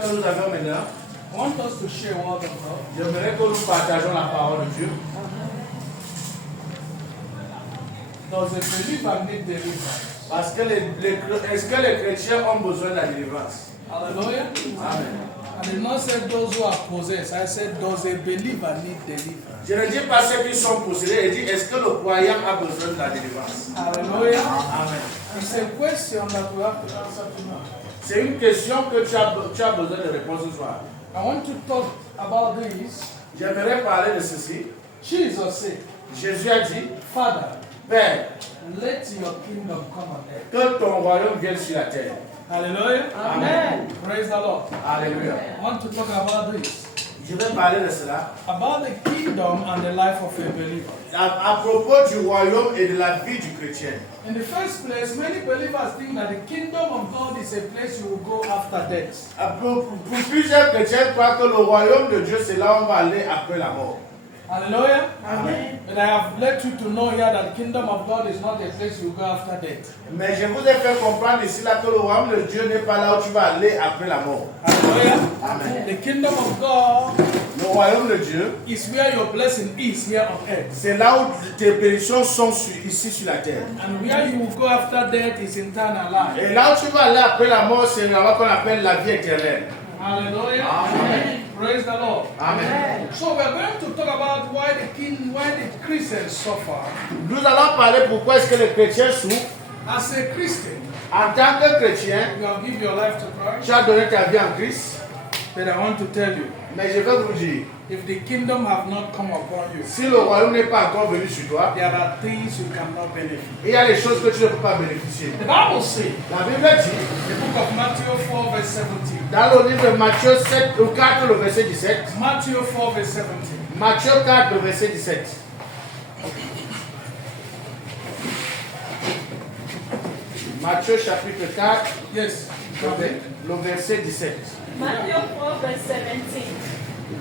Que nous avons maintenant, I want us to share word of God. j'aimerais que nous partageons la parole de Dieu. Does a believer need deliverance? Parce que est-ce que les chrétiens ont besoin de la délivrance? Hallelujah. Amen. I did not say those who are possessed. I said, does a believer need deliverance? Je ne dis pas ceux qui sont possédés, je dis est-ce que le croyant a besoin de la délivrance? Hallelujah. Amen. It's a question that we have to answer tonight. C'est une question que tu as besoin de répondre ce soir. I want to talk about this. J'aimerais parler de ceci. Jesus said, Jésus a dit, Father, Père, let your kingdom come on earth. que ton royaume vienne sur la terre. Hallelujah. Amen. Praise the Lord. Alléluia. I want to talk about this. Je vais parler de cela. About the kingdom and the life of a believer. À propos du royaume et de la vie du chrétien. In the first place, many believers think that the kingdom of God is a place you will go after death. Pour plusieurs chrétiens croient que le royaume de Dieu, c'est là où on va aller après la mort. Hallelujah. Amen. And I have let you to know here that the kingdom of God is not a place you go after death. Mais je vous ai fait comprendre ici là que le royaume de Dieu n'est pas là où tu vas aller après la mort. Hallelujah. Amen. The kingdom of God Le royaume de Dieu, is where your blessing is here on earth. c'est là où tes bénédictions sont ici sur la terre. And where you will go after death is eternal life. Et là où tu vas aller après la mort, c'est là qu'on appelle la vie éternelle. Hallelujah. Amen. Praise the Lord. Amen. So we're going to talk about why the Christians suffer. Nous allons parler pourquoi est-ce que les chrétiens souffrent. As a Christian, En tant que chrétien, you have given your life to Christ. tu as donné ta vie en Christ. But I want to tell you, Mais je veux vous dire, if the kingdom have not come upon you, si le royaume n'est pas encore venu sur toi, there are things you cannot benefit. il y a des choses que tu ne peux pas bénéficier. The Bible says, La Bible dit, the book of Matthew 4 verse 17. dans le livre de Matthieu 7, au 4, le verset 17, Matthew 4 verse 17. Matthieu 4, le verset 17. Matthieu chapitre 4, Yes. le verset 17. Matthew 4 verse 17.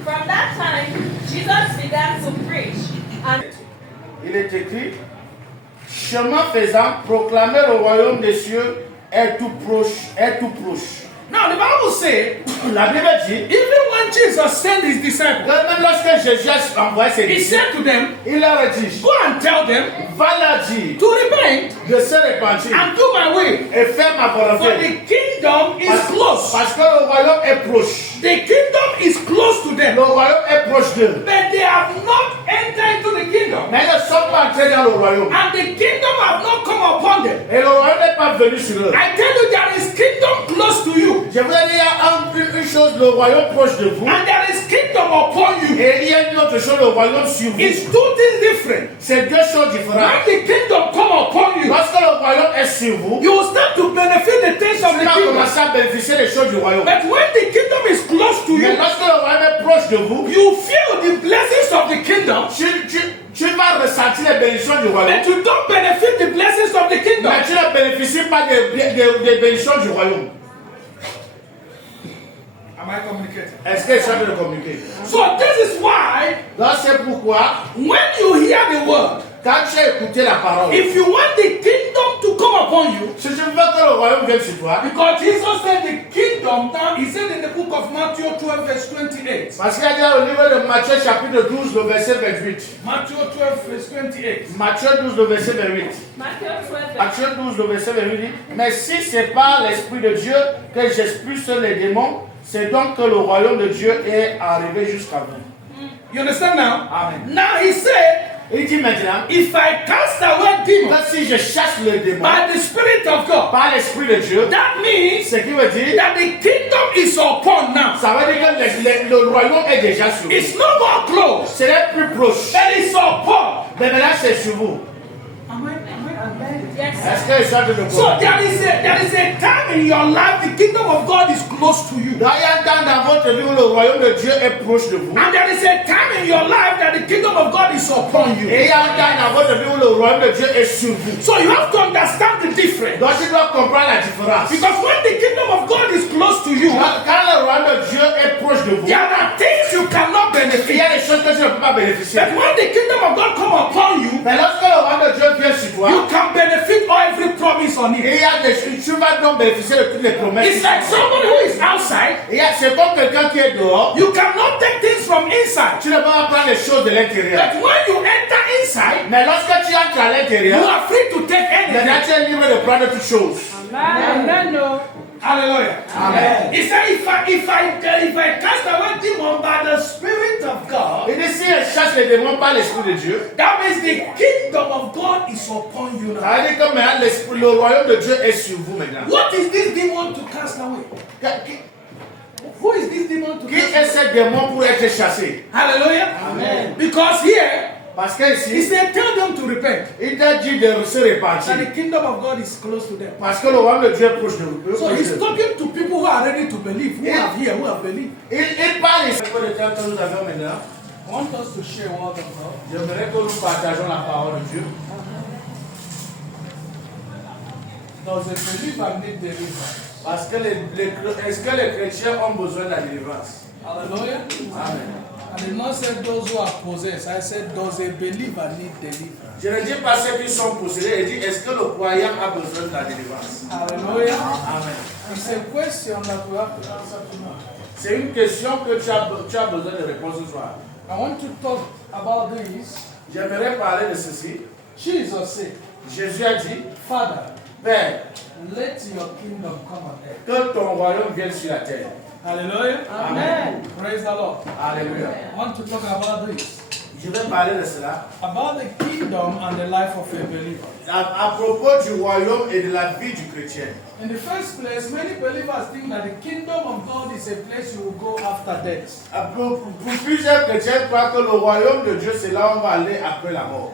From that time, Jesus began to preach and Il est écrit, chemin faisant, proclamer le royaume des cieux est tout proche, est tout proche. now the Bible says, La Bible dit, even when Jesus sent his disciples, que même lorsque Jésus a envoyé ses he disciples, said to them, il leur a dit, go and tell them va leur dire to repent de se repentir and do my will, et faire ma for volonté. the kingdom is close. Parce que le royaume est proche. The kingdom is close to Le them, royaume est proche d'eux. but they have not entered into the kingdom, Mais ils ne sont pas entrés dans le royaume. and the kingdom have not come upon them. Et le royaume n'est pas venu sur eux. I tell you, there is kingdom close to you, Je vous ai dit, il y a une chose, le royaume proche de vous. and there is kingdom upon you. Et il y a une autre chose, le royaume sur vous. It's two things different. C'est deux choses When différentes. the kingdom come upon you, Lorsque le royaume est sur vous, you will start to benefit the things of tu the vas kingdom. commencer à bénéficier des choses du royaume. But when the kingdom is close to Mais you, lorsque le royaume est proche de vous, you feel the blessings of the kingdom, tu vas ressentir les bénédictions du royaume. but you don't benefit the blessings of the kingdom. Mais tu ne bénéficies pas des bénédictions du royaume. Am I communicating? Est-ce que tu as de communiquer? So this is why Donc c'est pourquoi, when you hear the word, quand tu as écouté la parole, if you want the kingdom to come upon you, si tu veux que le royaume vienne sur toi, because Jesus said the kingdom, now he said in the book of Matthew 12 verse 28. parce qu'il y a dit au livre de Matthieu chapitre 12, le verset 28. Matthew 12 verse 28. Matthieu 12, le verset 28. Matthew 12 verse Matthieu 12, le verset 28 dit, mais si c'est par l'Esprit de Dieu que j'expulse les démons, c'est donc que le royaume de Dieu est arrivé jusqu'à vous. You understand now? Amen. Now he said, Il dit maintenant, if I cast away demons que si je chasse le démon by the Spirit of God, par l'Esprit de Dieu, that means ce qui veut dire, that the kingdom is upon now. ça veut dire que le royaume est déjà sur vous. It's no more close. Ce n'est plus proche. It is upon. Mais maintenant, c'est sur vous. Yes. Est-ce que les gens de nous So there is a time in your life the kingdom of God is close to you. il y a un temps dans votre vie où le royaume de Dieu est proche de vous. And there is a time in your life that the kingdom of God is upon you. Et il y a un temps dans votre vie où le royaume de Dieu est sur vous. So you have to understand the difference. Donc tu dois comprendre la différence. Because when the kingdom of God is close to you, Quand le royaume de Dieu est proche de vous, there are things you cannot il y benefit. a des choses que tu ne peux pas bénéficier. But when the kingdom of God come upon you, Mais lorsque le royaume de Dieu vient sur toi, you can benefit every promise on it. il y a tu vas donc bénéficier de toutes les promesses. It's like somebody who is outside. C'est comme quelqu'un qui est dehors. You cannot take things from inside. Tu ne peux pas prendre les choses de l'intérieur. But when you enter inside, Mais lorsque tu entres à you l'intérieur, are free to take maintenant anything. tu es libre de prendre toutes choses. Hallelujah. Amen. He said, if I cast away demons by the Spirit of God, Il dit si elle chasse les démons par l'Esprit de Dieu, that means the kingdom of God is upon you now. ça veut dire que maintenant le royaume de Dieu est sur vous maintenant. What is this demon to cast away? Who is this demon to Qui cast est away? ce démon pour être chassé? Hallelujah. Amen. Because here, Parce que he ici, said, tell them to repent. il t'a dit de se That repentir. the kingdom of God is close to them. Parce que le royaume de Dieu est proche de vous. So he's talking to people who are ready to believe, who have believed. Il parle ici. Le temps que nous avons maintenant, I want us to share word of God. j'aimerais que nous partageons la parole de Dieu. Does a believer need deliverance? Parce que est-ce que les chrétiens ont besoin de la délivrance? Hallelujah. Amen. I did not say those who are possessed. I said, does a believer need deliverance? Je ne dis pas ceux qui sont possédés, je dis est-ce que le croyant a besoin de la délivrance? Hallelujah. Amen. It's a question that we have to answer tonight. C'est une question que tu as besoin de répondre ce soir. I want to talk about this. J'aimerais parler de ceci. Jesus said, Jésus a dit, Father, Père, let your kingdom come on earth. que ton royaume vienne sur la terre. Hallelujah. Amen. Praise the Lord. Alléluia. I want to talk about this. Je vais parler de cela. About the kingdom and the life of a believer. À propos du royaume et de la vie du chrétien. In the first place, many believers think that the kingdom of God is a place you will go after death. Pour plusieurs chrétiens croient que le royaume de Dieu, c'est là où on va aller après la mort.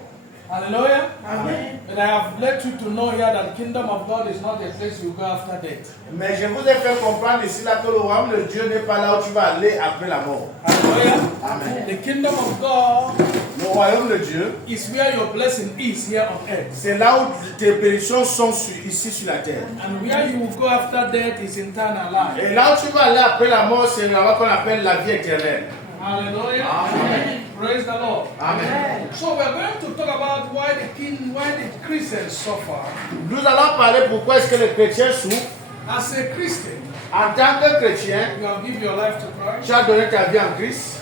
Hallelujah. Amen. But I have let you to know here that the kingdom of God is not a place you go after death. Mais je vous ai fait comprendre ici là que le royaume de Dieu n'est pas là où tu vas aller après la mort. Hallelujah. Amen. The kingdom of God Le royaume de Dieu, is where your blessing is here on earth. c'est là où tes bénédictions sont ici sur la terre. And where you will go after death is eternal life. Et là où tu vas aller après la mort, c'est là qu'on appelle la vie éternelle. Hallelujah. Amen. Praise the Lord. Amen. So we're going to talk about why the Christians suffer. Nous allons parler pourquoi est-ce que les chrétiens souffrent. As a Christian, En tant que chrétien, you have given your life to Christ. tu as donné ta vie en Christ.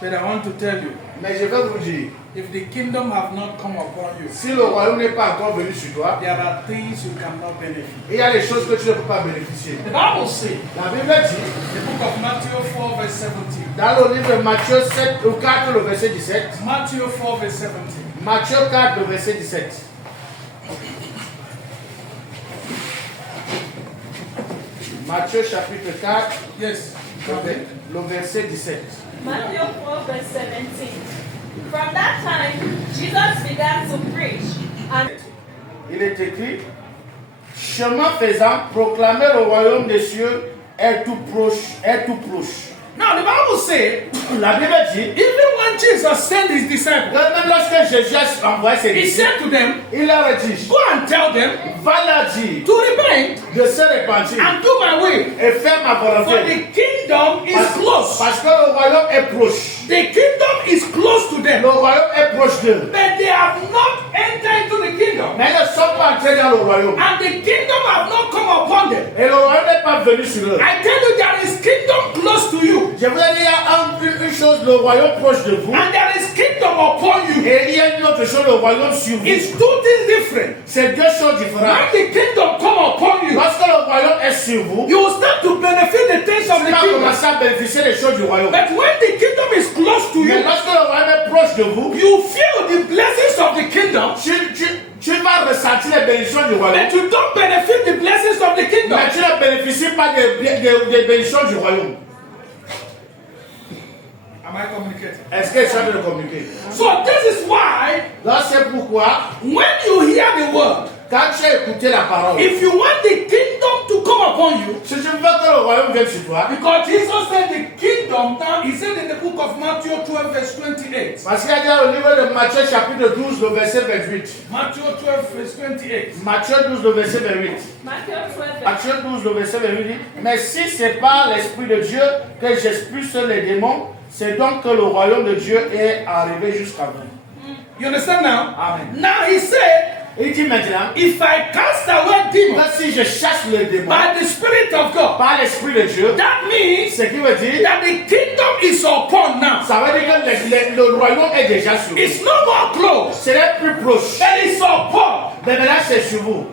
But I want to tell you, Mais je vais vous dire, if the kingdom have not come upon you, si le royaume n'est pas encore venu sur toi, there are things you cannot benefit. il y a des choses que tu ne peux pas bénéficier. The Bible says, La Bible dit, the book of Matthew 4 verse 17. dans le livre de Matthieu 7, au 4, le verset 17, Matthew 4 verse 17. Matthieu 4, le verset 17. Matthieu chapitre 4, Yes. le verset 17. Matthew 4 verse 17. From that time, Jesus began to preach and Il est écrit, chemin faisant, proclamer le royaume des cieux est tout proche, est tout proche. Now the Bible says, La Bible dit, even when Jesus sent his que disciples, même lorsque Jésus a envoyé ses he disciples, said to them, il leur a dit, go and tell them va leur dire to repent de se repentir and do my will. et faire ma For volonté. the kingdom is close. Parce que le royaume est proche. The kingdom is close to them. Le royaume est proche d'eux. But they have not entered into the kingdom. Mais ils ne sont pas entrés dans le royaume. And the kingdom have not come upon them. Et le royaume n'est pas venu sur eux. I tell you, there is kingdom close to you. Je vous ai dit, il y a une chose, le royaume proche de vous. And there is kingdom upon you. Et il y a une autre chose, le royaume sur vous. It's two things different. C'est deux choses différentes. When the kingdom come upon you, Lorsque le royaume est sur vous, you will start to benefit the things of tu the vas kingdom. commencer à bénéficier des choses du royaume. But when the kingdom is close to Mais you, lorsque le royaume est proche de vous, you feel the blessing bénédictions du royaume, but you don't benefit the blessings of the kingdom. mais tu ne bénéficies pas des bénédictions du royaume. Am I communicating? Est-ce que je suis en train de communiquer? So this is why Donc c'est pourquoi, when you hear the word, quand tu as écouté la parole, if you want the kingdom to come upon you, si tu veux que le royaume vienne sur toi, because Jesus said the kingdom, now he said in the book of Matthew 12 verse 28. parce qu'il y a dit au livre de Matthieu chapitre 12, le verset 28. Matthew 12 verse 28. Matthieu 12, le verset 28. Matthew 12, Matthieu 12, le verset 28 dit, mais si c'est par l'Esprit de Dieu que j'expulse les démons, c'est donc que le royaume de Dieu est arrivé jusqu'à vous. You understand now? Amen. Now he said, Il dit maintenant, if I cast away demons que si je chasse le démon by the Spirit of God, par l'Esprit de Dieu, that means ce qui veut dire, that the kingdom is upon now. ça veut dire que le royaume est déjà sur vous. It's no more close, Ce n'est plus proche, but it's upon. mais maintenant c'est sur vous.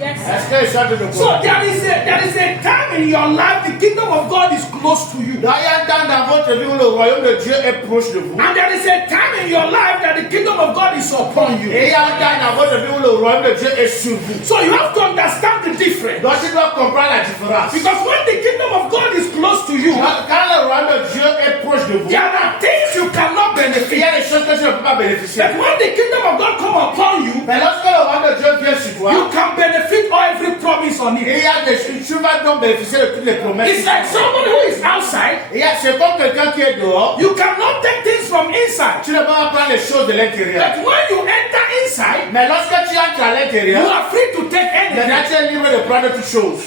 yes, Est-ce que je suis en train de So comprendre? there is a time in your life the kingdom of God is close to you. Il y a un temps dans votre vie où le royaume de Dieu est proche de vous. And there is a time in your life that the kingdom of God is upon you. Et il y a un temps dans votre vie où le royaume de Dieu est sur vous. So you have to understand the difference. Donc tu dois comprendre la différence. Because when the kingdom of God is close to you, Quand le royaume de Dieu est proche de vous, there are things you cannot il benefit. y a des choses que tu ne peux pas bénéficier. But when the kingdom of God come upon you, Mais lorsque le royaume de Dieu vient sur toi, you can benefit every promise on it. il y a des choses, tu vas donc bénéficier de toutes les promesses. It's like someone who is outside. C'est comme quelqu'un qui est dehors. You cannot take things from inside. Tu ne peux pas prendre les choses de l'intérieur. But when you enter inside, Mais lorsque tu entres à you l'intérieur, are free to take anything. maintenant tu es libre de prendre toutes choses.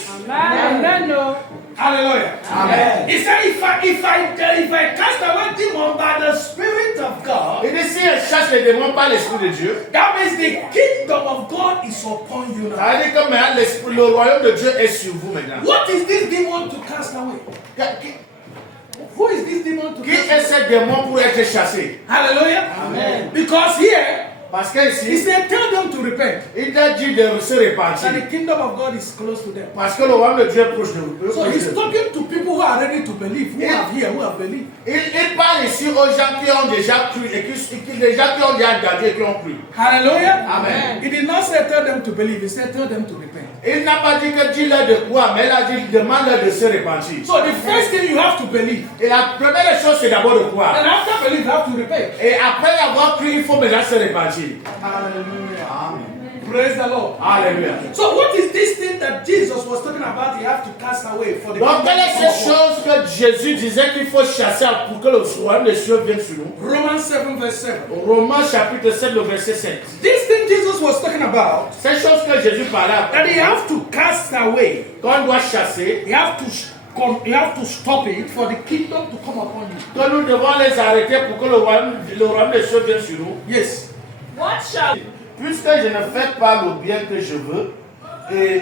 Hallelujah. Amen. He said, if I cast away demons by the Spirit of God, Il dit si je chasse les démons par l'Esprit de Dieu, that means the kingdom of God is upon you now. ça veut dire que maintenant le royaume de Dieu est sur vous maintenant. What is this demon to cast away? Who is this demon to Qui cast est away? ce démon pour être chassé? Hallelujah. Amen. Because here, Parce que he ici, said, tell them to repent. il t'a dit de se That repentir. the kingdom of God is close to them. Parce que le royaume de Dieu est proche de vous. So he's talking to people who are ready to believe, who have believed. Il parle ici aux gens qui ont déjà cru et les gens qui ont déjà engagé et qui ont cru. Hallelujah. Amen. He did not say tell them to believe, he said tell them to repent. Il n'a pas dit que dis-leur de quoi, mais il a dit demande-leur de se repentir. So the first thing you have to believe. Et la première chose, c'est d'abord de croire. And after belief, you have to repent. Et après avoir cru, il faut maintenant se repentir. Hallelujah. Amen. Praise the Lord. Alléluia. So what is this thing that Jesus was talking about? He have to cast away for the Donc, quelle est kingdom cette of God? chose que Jésus disait qu'il faut chasser pour que le royaume des cieux vienne sur nous? Romans 7 verse 7. Romains chapitre 7, le verset 7. This thing Jesus was talking about, Cette chose que Jésus parlait, that he have to cast away. qu'on doit chasser, You have to stop it for the kingdom to come upon you. que nous devons les arrêter pour que le royaume des cieux vienne sur nous. Yes. what shall Puisque je ne fais pas le bien que je veux, et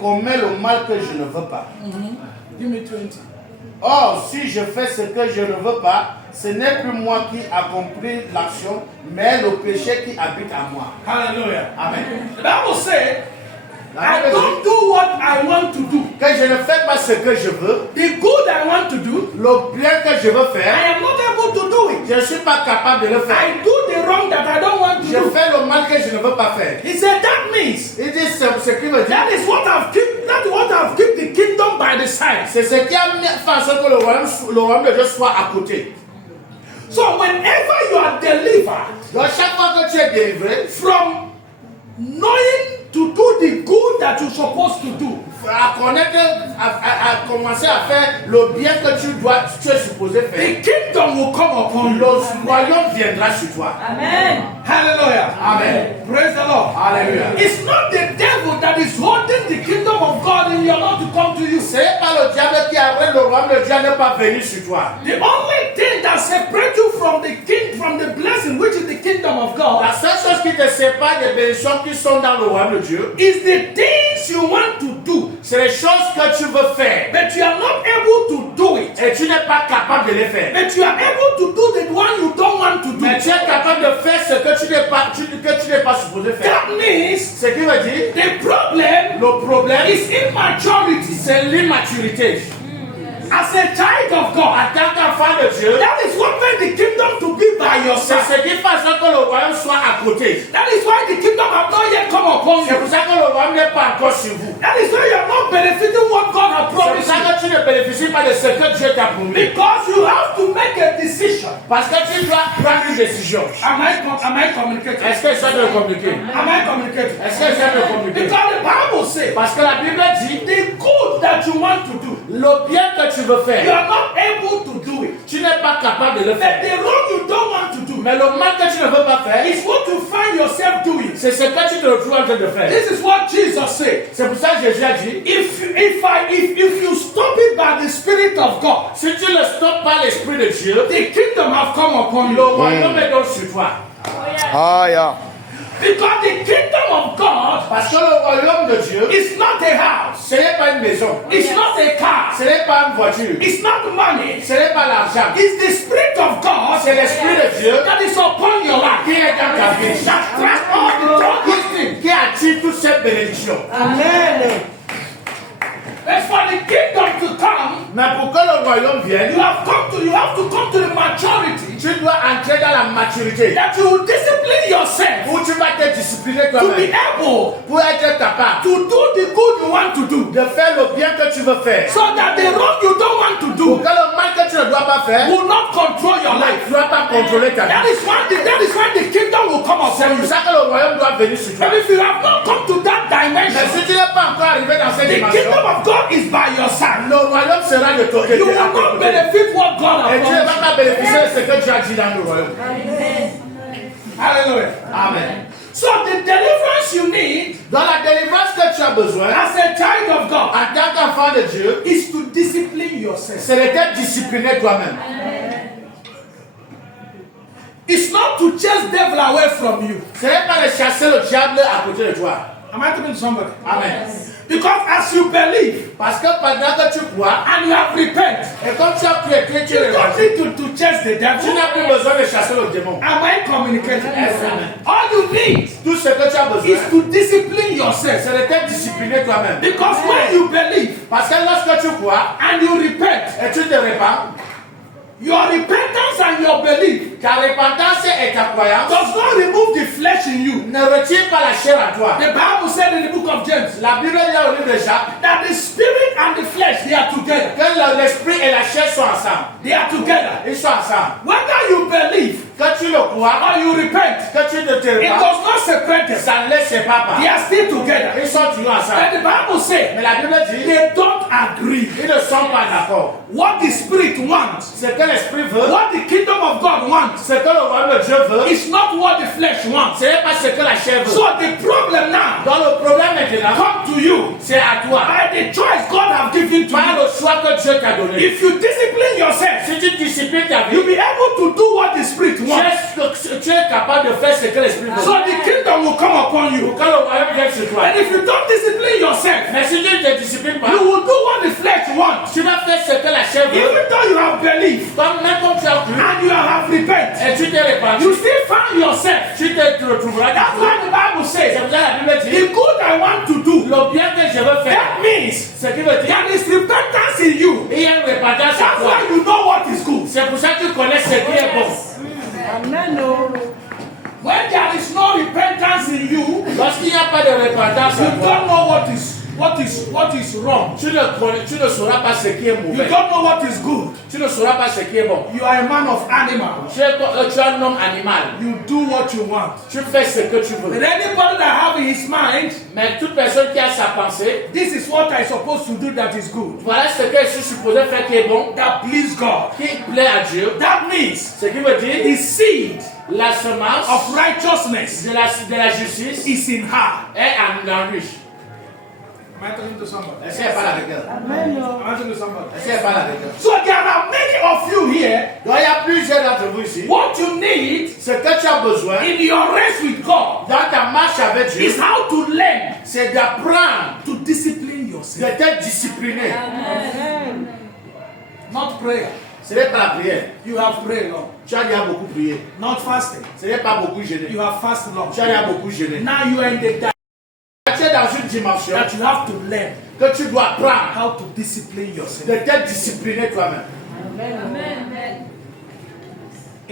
commet le mal que je ne veux pas. Give me 20. Or, si je fais ce que je ne veux pas, ce n'est plus moi qui accomplis l'action, mais le péché qui habite en moi. Hallelujah. Amen. The Bible said, La I Bible don't do what I want to do. dit que je ne fais pas ce que je veux, The good I want to do, le bien que je veux faire, I am not able to do it. je ne suis pas capable de le faire. I do the wrong that I don't want to Je do. fais le mal que je ne veux pas faire. He said that means Il dit ce qui veut dire, that is what I've kept the kingdom by the side. c'est ce qui a fait en sorte que le royaume de Dieu soit à côté. So whenever you are delivered Donc chaque fois que tu es délivré, from knowing to do the good that you're supposed to do, à connaître, à commencer à faire le bien que tu es supposé the faire, kingdom will come upon le you. royaume viendra sur toi. Amen. Hallelujah. Amen. Praise the Lord. Alléluia. It's not the devil that is holding the kingdom of God in your Lord to come to you. Ce n'est pas le diable qui arrête le royaume de Dieu à ne pas venir sur toi. The only thing that separates you from the blessing, which is the kingdom of God, La seule chose qui te sépare des bénédictions qui sont dans le royaume de Dieu, is the things you want to do, c'est les choses que tu veux faire but you are not able to do it. et tu n'es pas capable de les faire. But you are able to do the one you don't want to do. Mais tu es capable de faire ce que tu n'es pas supposé faire. That means Ce qui veut dire, the problem le problème, is immaturity. c'est l'immaturité. As a child of God, En tant qu'enfant de Dieu, that is what made the kingdom to be by by your C'est side. ce qui fait en sorte que le royaume soit à côté. That is why the kingdom have not yet come upon C'est you. pour ça que le royaume n'est pas encore sur vous. That is why you are not benefiting what God has C'est pour promised ça you. que tu ne bénéficies pas de ce que Dieu t'a promis. Because you have to make a decision. Parce que tu dois prendre une décision. Am I communicating? Est-ce que ça doit communiquer? Am I communicating? Est-ce que ça doit communiquer? Because the Bible says Parce que la Bible dit, the good that you want to do, le bien que tu veux you faire, are not able to do it. tu n'es pas capable de le But faire. the wrong you don't want to do Mais le mal que tu ne veux pas faire, is what you find yourself doing. c'est ce que tu te retrouves en train de faire. This is what Jesus said. C'est pour ça que Jésus a dit, If you stop it by the Spirit of God, si tu ne stoppes pas l'Esprit de Dieu, the kingdom have come upon le you. royaume est donc sur toi. Oh, yes. Ah, yeah. Because the kingdom of God Parce que le royaume de Dieu, is not a house, ce n'est pas une maison, it's not a car, ce n'est pas une voiture, it's not money, ce n'est pas l'argent, it's the Spirit of God c'est l'Esprit de Dieu that is upon your life. qui est dans ta vie, That trust all the darkest things. qui attire toutes ces bénédictions. Amen. As for the kingdom to come, Mais pour que le royaume vienne, you have to come to the maturity tu dois entrer dans la maturité that you will discipline yourself où tu vas te discipliner to be toi-même able pour être capable to do the good you want to do, de faire le bien que tu veux faire. so that the wrong you don't want to Pour do que le mal que tu ne dois pas faire will not control your life. ne doit pas contrôler ta That vie. is when the kingdom will come C'est upon pour you. ça que le royaume doit venir sur toi. And if you have not come to that Mais dimension, si tu n'es pas encore arrivé dans cette the dimension, kingdom of God is by your side. le royaume sera de ton côté. You will not benefit what God Et has tu ne vas promised. pas bénéficier de ce que tu as dit dans le royaume. Hallelujah. Amen. So the deliverance you need Dans la délivrance que tu as besoin, as a child of God en tant qu'enfant de Dieu, is to discipline yourself. c'est de t'être discipliné toi-même. It's not to chase devil away from you. Ce n'est pas de chasser le diable à côté de toi. Am I talking to somebody? Amen. Because as you believe Parce que pendant que tu crois, and you have repent, et comme tu as prié, tu you es don't répandu, need to chase the tu devil. n'as plus besoin de chasser le démon. Am I communicating? Yes, amen. All you need Tout ce que tu as besoin, is to discipline yourself. c'est de t'être discipliné toi-même. Because when you believe Parce que lorsque tu crois and you repent, et tu te répands, your repentance and your belief ta repentance et ta croyance does not remove the flesh in you. ne retire pas la chair à toi. The Bible said in the book of James La Bible dit au livre de Jacques that the spirit and the flesh, they are together. que l'esprit et la chair sont ensemble. They are together. Ils sont ensemble. Whether you believe Que tu le crois, or you repent, que tu ne te it répands, does not separate them. ça ne les sépare pas. They are still together. Ils sont toujours ensemble. And the Bible says Mais la Bible dit, they don't agree. ils ne sont pas d'accord. What the spirit wants, Ce que l'esprit veut, what the kingdom of God wants, ce que le royaume de Dieu veut, is not what the flesh wants. ce n'est pas ce que la chair veut. So the problem now Donc le problème maintenant, come to you c'est à toi. by the choice God have given to Par you. le choix que Dieu t'a donné. If you discipline yourself, Si tu disciplines ta vie, you'll be able to do what the spirit wants. tu es capable de faire ce que l'esprit veut. So the kingdom will come upon you. Quand le royaume vient sur toi. And if you don't discipline yourself, Mais si tu ne te disciplines pas, you will do what the flesh wants. tu vas faire ce que la chair veut. Even though you have believed Même comme tu as cru and you have repent, et tu t'es répandu, you still find yourself. tu te retrouveras. That's why the Bible C'est says, pour ça que la Bible the dit, good I want to do, le bien que je veux faire, that means ce qui veut dire, there is repentance in you. il y a une repentance à That's toi. why you know what is good. C'est pour ça que tu connais ce qui est bon. When there is no repentance in you, Lorsqu'il n'y a pas de repentance you à toi, don't know what is wrong. tu ne sauras pas ce qui est You mauvais. don't know what is good. Tu ne sauras pas ce qui est bon. You are a man of animal. Tu es un homme animal. You do what you want. Tu fais ce que tu But veux. anybody that have in his mind, Mais toute personne qui a sa pensée, this is what I'm supposed to do that is good, voilà ce que je suis supposé faire qui est bon, that please God. qui plaît à Dieu. That means Ce qui veut the dire, seed la semence of righteousness de la justice is in her. est en riche. Am I talking to somebody? Est-ce qu'elle parle avec elle? Am I talking to somebody? Est-ce qu'elle parle avec elle? So there are many of you here. Donc il y a plusieurs d'entre vous ici. What you need Ce que tu as besoin in your race with God dans ta marche avec Dieu, is how to learn c'est d'apprendre to discipline de yourself. t'être discipliné. Not prayer. Ce n'est pas la prière. You have prayed long. Tu as déjà beaucoup prié. Not fasting. Ce n'est pas beaucoup gêné. You have fasted long. Tu as déjà beaucoup gêné. Now you are in the direction Tu es dans une dimension that you have to learn que tu dois apprendre how to discipline yourself. de t'être discipliné toi-même.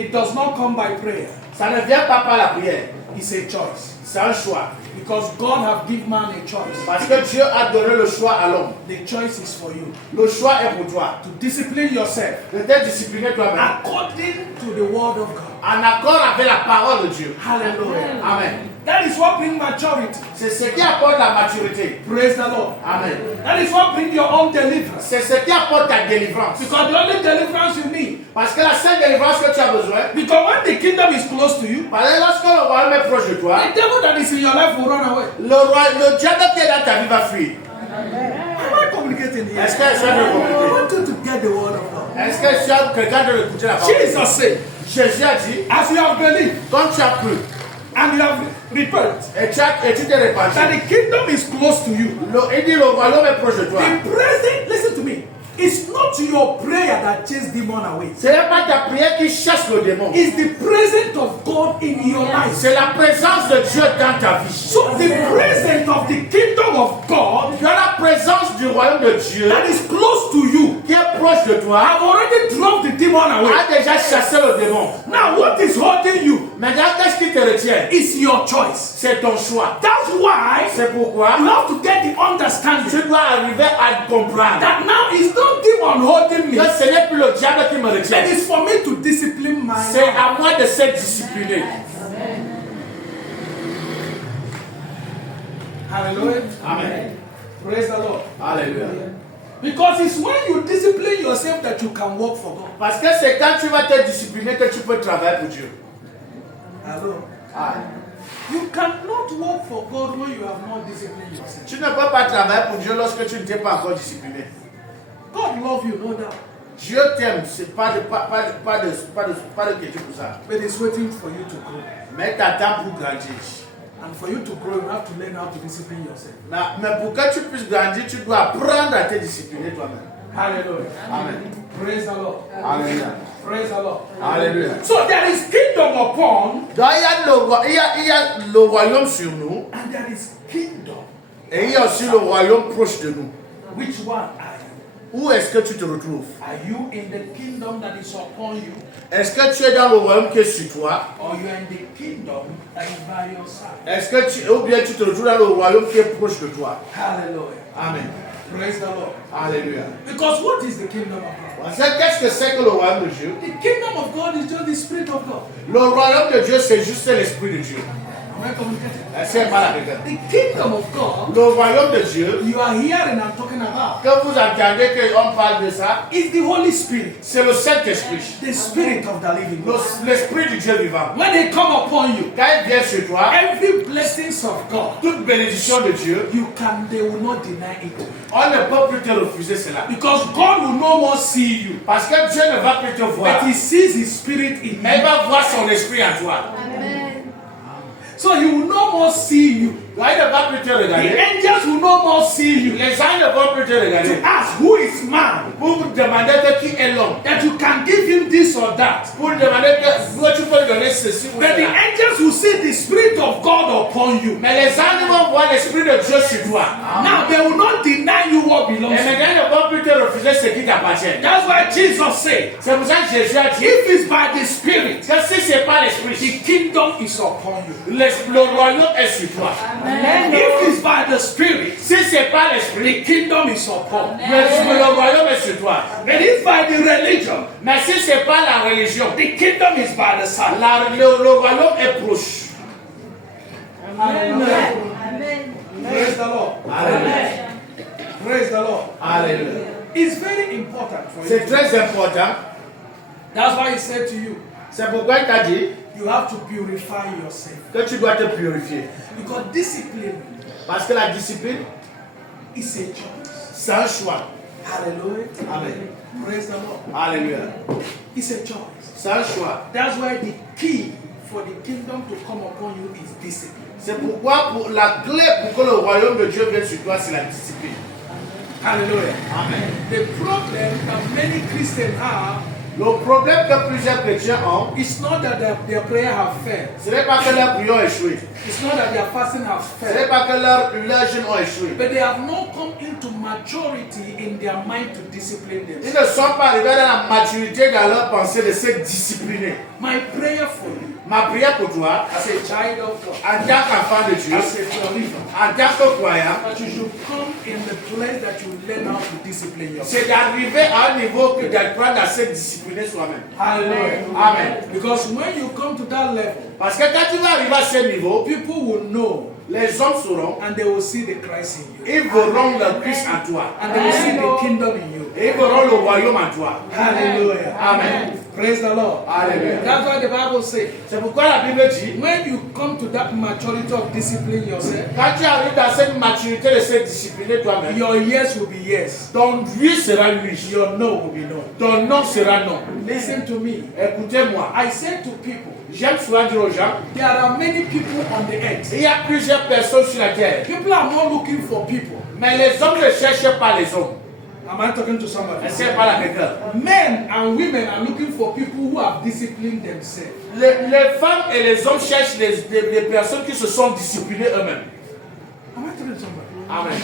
It does not come by prayer. Ça ne vient pas par la prière. It's a choice. C'est un choix. Because God have given man a choice. Parce que Dieu a donné le choix à l'homme. The choice is for you. Le choix est pour toi. To discipline yourself De te discipliner toi-même. according to the word of God. En accord avec la parole de Dieu. Hallelujah. Amen. That is what brings maturity. C'est ce qui apporte la maturité. Praise the Lord. Amen. That is what brings your own deliverance. C'est ce qui apporte ta délivrance. Because the only deliverance you need. Parce que la seule délivrance que tu as besoin, Because when the kingdom is close to you, parce que lorsque le royaume est proche de toi, the devil that is in your life will run away. le diable qui est dans ta vie va fuir. Am I communicating here? Est-ce que tu as I compris? want you to get the word of God. Est-ce que tu as quelqu'un de l'écouter la parole? Jesus said, Jésus a dit, as you have believed comme tu as cru and you have repented, et tu t'es répandu, that the kingdom is close to you. il dit le royaume est proche de toi. The present, listen to me, it's not your prayer that chases demon away. Ce n'est pas ta prière qui chasse le démon. It's the presence of God in your life. C'est la présence de Dieu dans ta vie. So the presence of the kingdom of God Tu as la présence du royaume de Dieu that is close to you qui est proche de toi, have already dropped the demon away. a déjà chassé le démon. Now what is holding you Maintenant, qu'est-ce qui te retient? is your choice. C'est ton choix. That's why C'est pourquoi you have to get the understanding tu dois arriver à comprendre that now it's not demon holding me. que ce n'est plus le diable qui me retient. It is for me to discipline my C'est life. à moi de se discipliner. Hallelujah. Amen. Praise the Lord. Alléluia. Because it's when you discipline yourself that you can work for God. Parce que c'est quand tu vas te discipliner que tu peux travailler pour Dieu. Hello. Ah. You cannot work for God when you have not disciplined yourself. Tu ne peux pas travailler pour Dieu lorsque tu ne t'es pas encore discipliné. God loves you, no doubt. Dieu t'aime, c'est pas de question pour ça. But it's waiting for you to grow. Mais t'attends pour grandir. And for you to grow, you have to learn how to discipline yourself. Mais pour que tu puisses grandir, tu dois apprendre à te discipliner toi-même. Hallelujah. Amen. Praise the Lord. Alléluia. Praise the Lord. Alléluia. So there is kingdom upon, Donc il y a le royaume sur nous and there is kingdom. et il y a aussi le royaume proche de nous. Which one are you? Où est-ce que tu te retrouves? Are you in the kingdom that is upon you, Est-ce que tu es dans le royaume qui est sur toi? or you are in the kingdom that is by your side? Est-ce que ou bien tu te retrouves dans le royaume qui est proche de toi? Hallelujah. Amen. Praise the Lord. Alléluia. Because what is the kingdom of God? Qu'est-ce que c'est que le royaume de Dieu? The kingdom of God is just the Spirit of God. Le royaume de Dieu, c'est juste l'esprit de Dieu. Am I communicating? C'est pas la vérité. The kingdom of God Le royaume de Dieu, you are hearing I'm talking about que vous entendez qu'on parle de ça, is the Holy Spirit, c'est le Saint-Esprit. the Spirit of the living God. L'esprit du Dieu vivant. When they come upon you, Quand il vient sur toi, every blessings of God, toute bénédiction de Dieu, they will not deny it. on ne peut plus te refuser cela. Because God will no more see you, Parce que Dieu ne va plus te voir. but He sees His Spirit in Mais il you. va voir son esprit en toi. So He will no more see you. Là, il ne va plus te The regarder. angels will no more see you. Les anges ne vont plus te regarder. To ask who is man, Pour vous demander que qui est l'homme. that you can give him this or that. Pour demander que tu peux lui donner ceci ou But the cela. angels will see the Spirit of God upon you. Mais les anges vont voir l'esprit de Dieu sur toi. Now they will not deny you what Et belongs to you. maintenant, ils ne vont plus te refuser ce qui t'appartient. That's why Jesus said, C'est pour ça que Jésus a dit if it's by the Spirit, que si ce n'est pas l'esprit, the kingdom is upon you. le royaume est sur toi. If it's by the Spirit, Si ce n'est pas l'esprit, the kingdom is upon you. le royaume est sur toi. But if by the religion, Mais si ce n'est pas la religion, the kingdom is by the side. le royaume est proche. Hallelujah. Praise the Lord. Alléluia. Praise the Lord. Alléluia. It's very important for you. C'est très important. That's why He said to you, C'est pourquoi il t'a dit you have to purify yourself. que tu dois te purifier. Because discipline Parce que la discipline, is a choice. c'est un choix. Hallelujah. Amen. Praise the Lord. Alléluia. It's a choice. C'est un choix. That's why the key for the kingdom to come upon you is discipline. C'est pourquoi la clé pour que le royaume de Dieu vienne sur toi, c'est la discipline. Hallelujah. Amen. The problem that many Christians have Le problème que plusieurs chrétiens ont, is not that their prayer have failed. ce n'est pas que leur prière a échoué. It's not that their fasting has Ce n'est failed, pas que leurs jeûnes ont échoué. but they have not come into maturity in their mind to discipline Ils themselves. ne sont pas arrivés dans la maturité dans leur pensée de se discipliner. My prayer for you, Ma prière pour toi, as a child of God, en tant qu'enfant de Dieu, as a believer, en tant que croyant, that you should come in the place that you learn how to discipline yourself. c'est d'arriver à un niveau que d'apprendre à se discipliner soi-même. Hallelujah. Amen. Because when you come to that level, Parce que quand tu vas arriver à ce niveau, people will know les hommes sauront, and they will see the Christ in you. ils verront le Christ en toi. And they will see the kingdom in you. Et ils verront le royaume en toi. Hallelujah. Amen. Praise the Lord. Alléluia. That's what the Bible says. C'est pourquoi la Bible dit, When you come to that maturity of discipline yourself, quand tu arrives dans cette maturité de se discipliner toi-même, your yes will be yes. ton oui sera oui, Your no will be no. ton non sera non. Listen to me. Écoutez-moi, I say to people, j'aime souvent dire aux gens, there are many people on the earth. il y a plusieurs personnes sur la terre, People are not looking for people. mais les hommes ne cherchent pas les hommes. Am I talking to somebody? Est-ce qu'elle parle à quelqu'un? Men and women are looking for people who have disciplined themselves. Les femmes et les hommes cherchent les personnes qui se sont disciplinées eux-mêmes. Am I talking to somebody? Amen.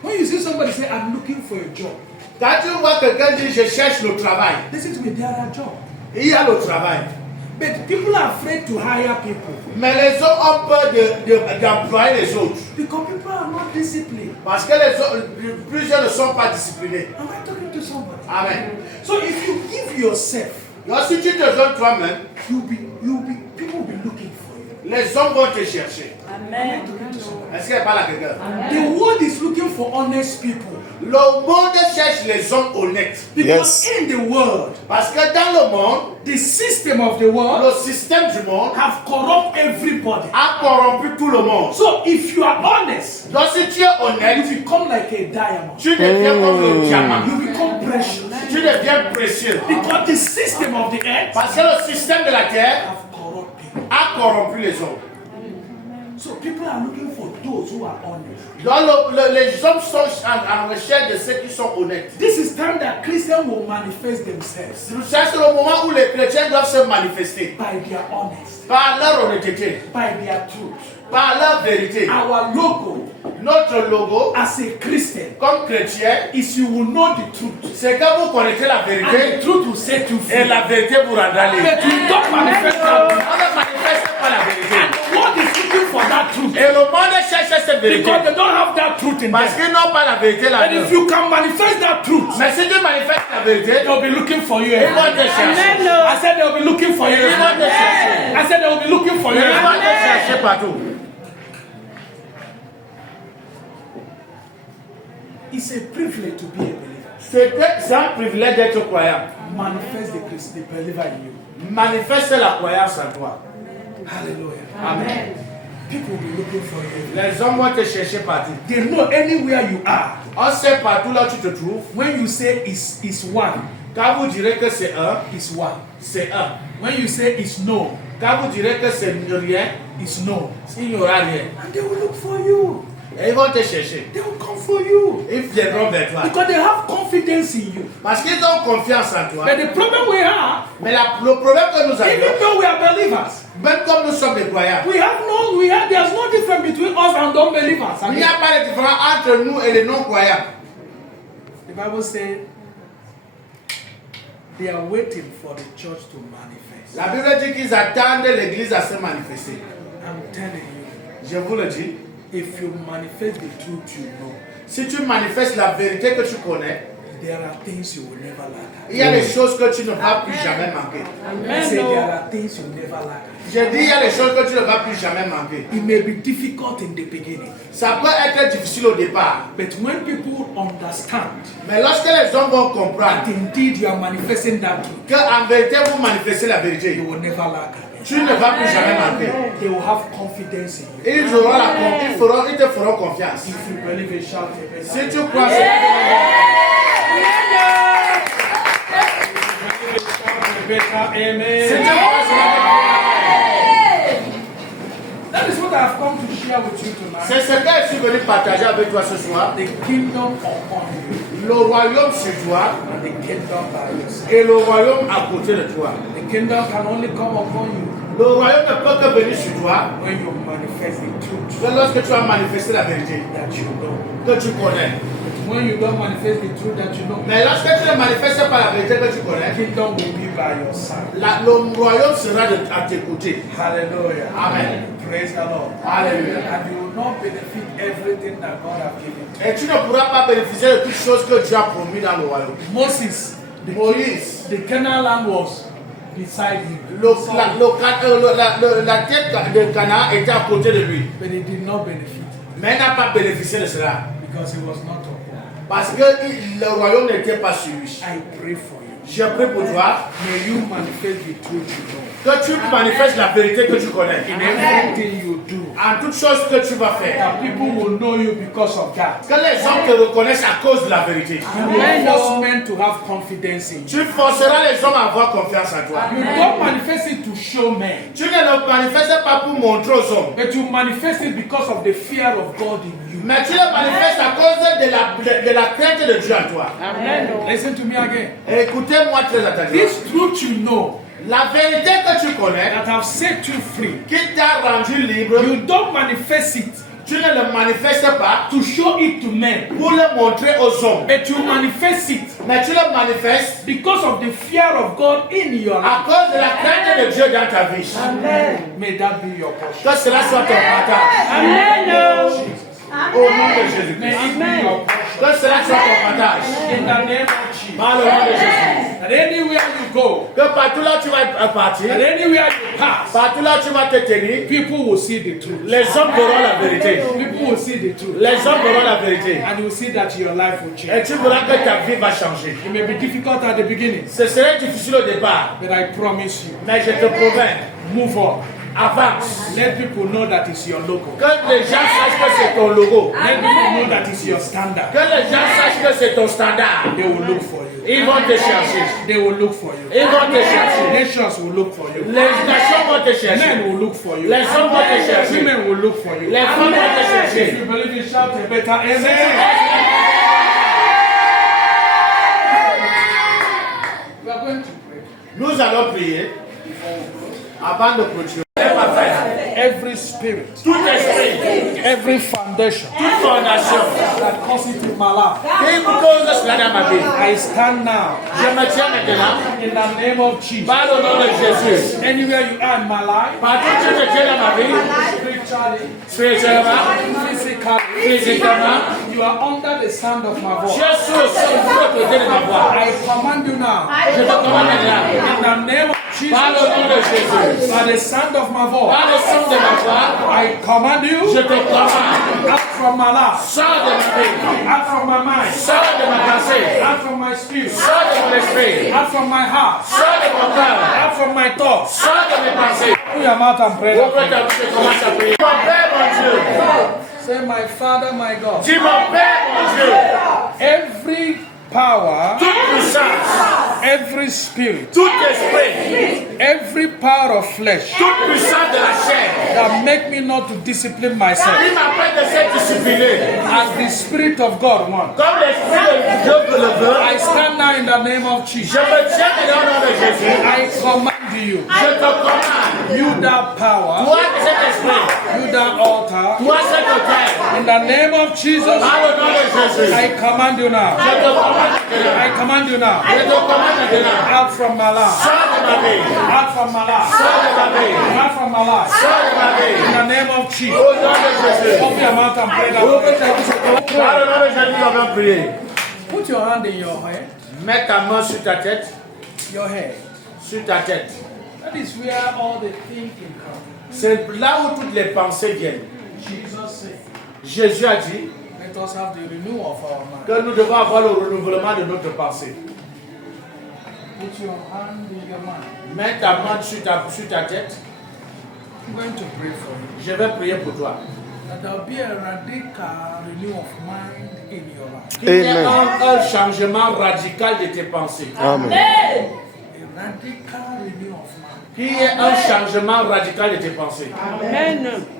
When you see somebody say, I'm looking for a job, Quand tu vois quelqu'un dire je cherche le travail, listen to me, there are jobs. il y a le travail. But people are afraid to hire people Mais les hommes ont peur d'employer les autres. because people are not disciplined. Parce que plusieurs ne sont pas disciplinés. Am I talking to somebody? Amen. So if you give yourself, Donc si tu te donnes toi-même, people will be looking for you. les hommes vont te chercher. Amen. Est-ce qu'elle parle à quelqu'un? The world is looking for honest people Le monde cherche les hommes honnêtes. because in the world, Parce que dans le monde, the system of the world le système du monde have corrupt everybody. a corrompu tout le monde. So if you are honest, Donc si tu es honnête, you become like a diamond. tu deviens comme le diamant. You become precious Tu deviens précieux. because the system of the earth Parce que le système de la terre have corrupt people. a corrompu les hommes. So people are looking for those who are honest. Donc les hommes sont en recherche de ceux qui sont honnêtes. This is time that Christians will manifest themselves C'est le moment où les chrétiens doivent se manifester by their honesty, par leur honnêteté, by their truth. par leur vérité. Our logo Notre logo, as a Christian comme chrétien, is you will know the truth, c'est que vous connaissez la and vérité the truth will set you et free. la vérité vous rendra libre. But you don't manifest On that. ne manifeste pas la vérité. And the world is looking for that truth Et le monde cherche cette vérité because they don't have that truth in parce them. qu'ils n'ont pas la vérité And là-dedans. if you can manifest that truth, Mais si tu manifestes la vérité, they'll be looking for you. ils vont te chercher. I said they'll be looking for you. Ils vont te chercher. I said they'll be looking for you. Ils vont te chercher partout. It's a privilege to be a believer. C'est un privilège d'être croyant. Manifest the believer in you. Manifeste la croyance en toi. Hallelujah. Amen. People will be looking for you. Les hommes vont te chercher partout. They know anywhere you are. On sait partout là où tu te trouves. When you say is one, Quand vous direz que c'est un, is one. c'est un. When you say is no, Quand vous direz que c'est rien, is no. il n'y aura rien. And they will look for you. Et ils vont te chercher. They will come for you. Ils viendront vers toi. Because they have confidence in you. Parce qu'ils ont confiance en toi. But the problem we have, Mais le problème que nous even avons, though we are believers, même comme nous sommes des croyants, there's no difference between us and unbelievers. il n'y a pas de différence entre nous et les non-croyants. The Bible said they are waiting for the church to manifest. La Bible dit qu'ils attendent l'église à se manifester. I'm telling you, Je vous le dis, if you manifest the truth you know, si tu manifestes la vérité que tu connais, there are things you will never lack. il y a des choses que tu ne vas plus jamais manquer. I say there are things you will never lack. Je dis, il y a des choses que tu ne vas plus jamais manquer. It may be difficult in the beginning, Ça peut être difficile au départ, but when people understand mais lorsque les hommes vont that comprendre indeed you are manifesting that truth, qu'en vérité vous manifestez la you vérité, will never lack again. tu ne vas plus jamais manquer. They will have confidence in you. Ils te feront confiance. If you believe it, shout amen. Si tu crois ce Amen. si tu crois That is what I have come to share with you tonight. c'est ce que je suis venu partager avec toi ce soir. The kingdom upon you Le royaume sur toi and the kingdom by yourself. et le royaume à côté de toi. The kingdom can only come upon you Le royaume ne peut que venir sur toi when you manifest the truth que lorsque tu as manifesté la vérité that you know. que tu connais. When you don't manifest the truth that you know, Mais lorsque tu ne manifestes pas la vérité que tu connais, kingdom will be by your side. le royaume sera à tes côtés. Hallelujah. Amen. Praise the Lord. Alléluia. And you will not benefit everything that God has given to Et tu ne pourras pas bénéficier de toutes choses que Dieu a promis dans le royaume. you. Moses, Moïse, the Canaan land was beside him. la tête de Canaan était à côté de lui. But he did not benefit Mais il n'a pas bénéficié de cela. because he was not upon. Parce que le royaume n'était pas sur lui. I pray for you. Je prie pour toi May you manifest the truth you know. que tu manifestes la vérité que tu connais. In everything you do, En toutes choses que tu vas faire. that people will know you because of that. Que les hommes te reconnaissent à cause de la vérité. You will force men to have confidence in you. Tu forceras les hommes à avoir confiance en toi. You don't manifest it to show men, Tu ne le manifestes pas pour montrer aux hommes. but you manifest it because of the fear of God in you. Mais tu le manifestes à cause de la crainte de Dieu en toi. Listen to me again. Écoutez-moi très attentivement. This truth you know La vérité que tu connais, that have set you free, qui t'a rendu libre, you don't manifest it tu ne le manifestes pas to show it to men, pour le montrer aux hommes. but you manifest it Mais tu le manifestes because of the fear of God in your à life. cause de la crainte de Dieu dans ta vie. May that be your portion. Que cela soit ton partage. Au nom de Jésus. May it be your portion. Que cela soit ton partage. In the name of Jesus. Par le nom de Jésus. That anywhere you go, Que partout là tu vas partir, that anywhere you pass, partout là tu vas te tenir, people will see the truth. les hommes verront la vérité. People will see the truth. Les hommes verront la vérité. And you will see that your life will Et change. tu verras que ta vie va changer. It may be difficult at the beginning, Ce serait difficile au départ, but I promise you, mais je te promets, move on. avance. Let people know that it's your logo. Que les gens sachent que c'est ton logo. Let people know that it's your standard. Que les gens sachent que c'est ton standard. They will look for you. Ils vont te chercher. They will look for you. Ils vont te chercher. Nations will look for you. Les nations vont te chercher. Men will look for you. Les hommes vont te chercher. Women will look for you. Les femmes vont te If chercher. you believe it, shout a better amen. We are going to pray. Nous allons prier avant de clôturer. Every spirit, Tout esprit, every foundation toute fondation that causes it in my life, qui cause cela dans ma vie, I stand now je me tiens maintenant in the name of Jesus. par le nom de Jésus. Anywhere you are in my life, Partout où tu te tiens dans ma vie, spiritually, spirituellement, physically, physiquement, you are under the sound of my je voice. suis au côté de ma voix. I command you now Je te commande maintenant, in the name of Jesus, par le nom de Jésus, by the sound of my voice. par le son de ma voix, I command je you te commande, out from my life, sors de ma vie, out from my mind, sors de ma pensée, out from my spirit, sors de mon esprit, out from my heart, sors de mon cœur, out from my thoughts. sors de mes pensées. Open your mouth and pray. Ouvre ta bouche et commence à prier. Mon Père, mon Dieu, Say, my Father, my God, dis mon Père, mon Dieu, every power, toute puissance, every spirit, tout esprit, every power of flesh toute puissance de la chair, that make me not to discipline myself qui m'appelle de cette discipline, as the Spirit of God wants. comme l'esprit de Dieu le veut, I stand now in the name of je Jesus. me tiens dans le nom de Jésus. I command you, Je te commande, you that power, toi cet esprit, you that altar, toi cet autel, in the name of Jesus, par le nom de Jésus, I command you now. je te commande maintenant, I command you now. je te commande maintenant, Out from my life. sors de ma vie, Out from my life. sors de ma vie, Out from my life. sors de ma In vie, the name of Jesus. au nom de Jésus. Open your mouth and pray that Ouvre prayer. ta bouche et commence. Par le nom de Jésus, nous avons prié. Put your hand in your head. Mets ta main sur ta tête, Your head. sur ta tête. That is where all the thinking comes. C'est là où toutes les pensées viennent. Jesus said, Jésus a dit let us have the renewal of our mind. que nous devons avoir le renouvellement de notre pensée. Put your hand in your mind. Mets ta main sur ta tête. I'm going to pray for you. Je vais prier pour toi. That there will be a radical renewal of mind in your life. Qu'il y ait un changement radical de tes pensées. Amen. A radical renewal of mind. Qu'il y ait un changement radical de tes pensées.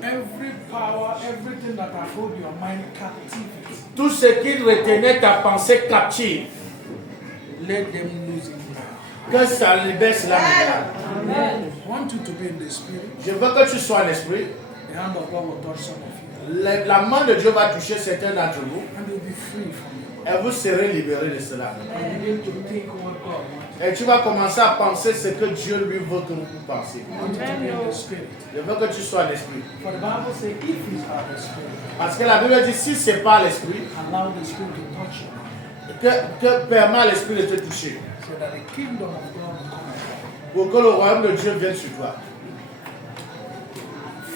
Every power, everything that has hold your mind captivity, Tout ce qui retenait ta pensée captive, let them lose it now. Que ça libère cela maintenant. I want you to be in the spirit. Je veux que tu sois en esprit. The hand of God will touch some of you. La main de Dieu va toucher certains d'entre vous. And you'll be free from it. Et vous serez libérés de cela. And begin to think what God wants. Et tu vas commencer à penser ce que Dieu lui veut que vous pensiez. I want you to be in the spirit. Je veux que tu sois en esprit. For the Bible says, if you have the spirit, Parce que la Bible dit, si ce n'est pas l'esprit, allow the spirit to touch you. que permet à l'esprit de te toucher. So that the kingdom of God will come about. Pour que le royaume de Dieu vienne sur toi.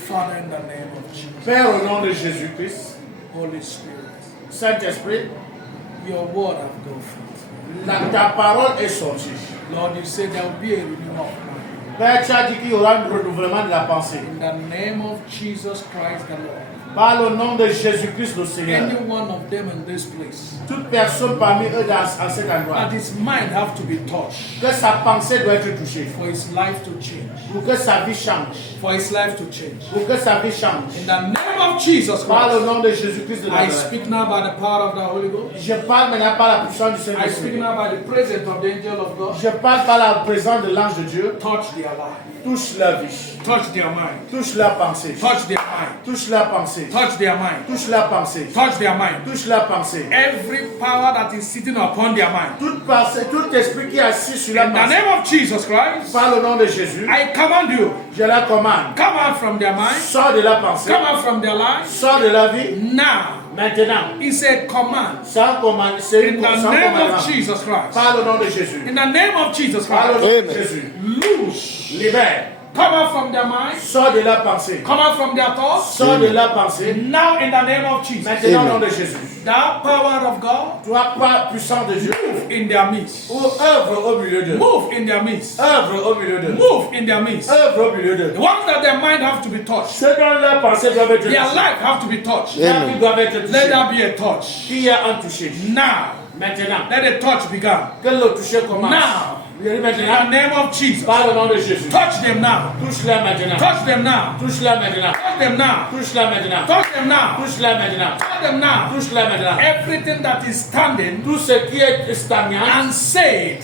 Father, in the name of Jesus. Père, au nom de Jésus-Christ, Holy Spirit, Saint-Esprit, your word has gone forth. ta parole est sortie. Lord, you said there will be a renewal of mind. Père, tu as dit qu'il y aura un renouvellement de la pensée. In the name of Jesus Christ the Lord. Par le nom de Jésus-Christ le Seigneur. Any one of them in this place, Toute personne parmi eux dans cet endroit, that his mind have to be touched que sa pensée doit être touchée. for his life to change. Pour que sa vie change. For his life to change. Pour que sa vie change. In the name of Jesus Par le Christ, nom de Jésus-Christ de I Nazareth. speak now by the power of the Holy Ghost. Je parle maintenant par la puissance du I speak Saint-Esprit. now by the presence of the angel of God. Je parle par la présence de l'ange de Dieu. Touch their life. Touche leur vie. Touch their mind. Touche leur pensée. Touch their mind. Touche leur pensée. Touch their mind. Touche leur pensée. Touch their mind. Touche leur pensée. Every power that is sitting upon their mind. Toute pensée, tout esprit qui est assis sur la In the pensée. name of Jesus Christ, Par le nom de Jésus, I command you, je la commande. come out from their mind, Sors de la pensée. come out from their life Sors de la vie. now. Maintenant. He said, command. Sans commande. C'est In une the sans name commandement. of Jesus Christ. Par le nom de Jésus. In the name of Jesus Par le Christ. nom de Jésus. Loose. Libère. Come out from their mind. Sors de la pensée. Come out from their thoughts. Sors de la pensée. Now in the name of Jesus. Maintenant au nom de Jésus. That power of God, Toi, pas puissant de Dieu. move in their midst. Ou œuvre au milieu d'eux. Move in their midst. Œuvre au milieu d'eux. Move in their midst. Œuvre au milieu The d'eux. ones that their mind have to be touched. Ceux dont leurs pensées doivent être Their touchées. life have to be touched. Leurs vies doivent être Let touchées. there be a touch. Qui a un touché. Now. Maintenant. Let the touch begin. Que le toucher commence. Now. In Maintenant. the name of Jesus. Par le nom de Jésus. Touch them now. Touche-la maintenant. Touch them now. Touche-la maintenant. Touch them now. Touche-la maintenant. Touch them now. Touche-la maintenant. Touch them now. Touche-la maintenant. Everything that is standing Tout ce qui est stagnant, and said,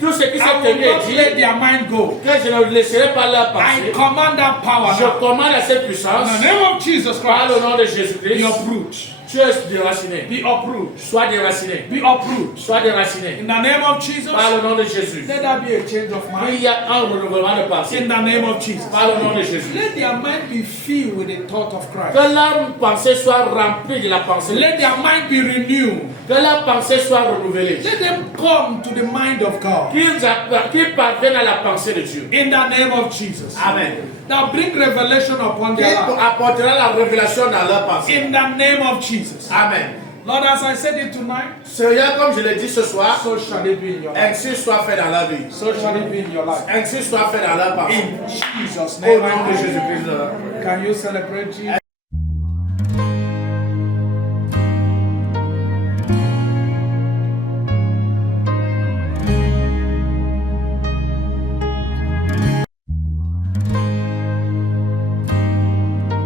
tout ce qui I s'est will tenu not let dit, their mind go. que je ne laisserai pas leur I passer. command that power Je now. commande à cette In puissance, the name of Jesus par le Christ, nom de be Jésus-Christ, uprooted. tu es déraciné. Be uprooted. Sois déraciné. Be uprooted. Sois déraciné. In the name of Jesus, Par le nom de Jésus. let there be a change of Il mind. y a un renouvellement de pensée. In the name of Jesus. Par le nom de Jésus. Let their mind be filled with the thought of Christ. Que leur pensée soit remplie de la pensée. Let their mind be renewed. Que leur pensée soit renouvelée. Let them come to the mind of God. Qu'ils parviennent à la pensée de Dieu. In the name of Jesus. Amen. Now bring revelation upon Qui their life. apportera la révélation dans leur pensée. In the name of Jesus. Amen. Lord, as I said it tonight, Seigneur, comme je l'ai dit ce soir, so shall it be in your life. ainsi soit fait dans la vie. So shall it be in your life. Ainsi soit fait dans leur pensée. In Jesus' Au name. nom de I pray. Jésus-Christ. Can you celebrate Jesus?